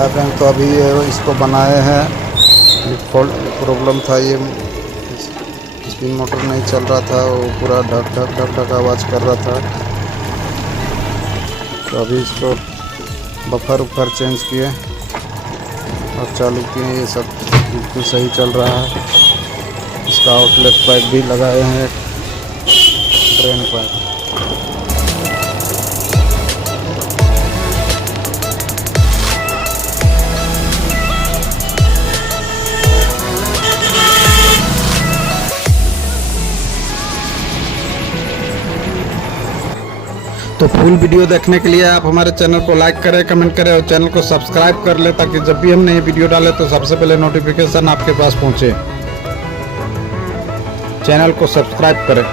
High friend, तो अभी इसको बनाए हैं। फॉल्ट प्रॉब्लम था, ये स्पिन मोटर नहीं चल रहा था, वो पूरा ढक ढक ढक ढक आवाज़ कर रहा था। तो अभी इसको बफर उफर चेंज किए और चालू किए, ये सब बिल्कुल सही चल रहा है। इसका आउटलेट पाइप भी लगाए हैं, ड्रेन पाइप। तो फुल वीडियो देखने के लिए आप हमारे चैनल को लाइक करें, कमेंट करें और चैनल को सब्सक्राइब कर लें, ताकि जब भी हम नई वीडियो डालें तो सबसे पहले नोटिफिकेशन आपके पास पहुंचे। चैनल को सब्सक्राइब करें।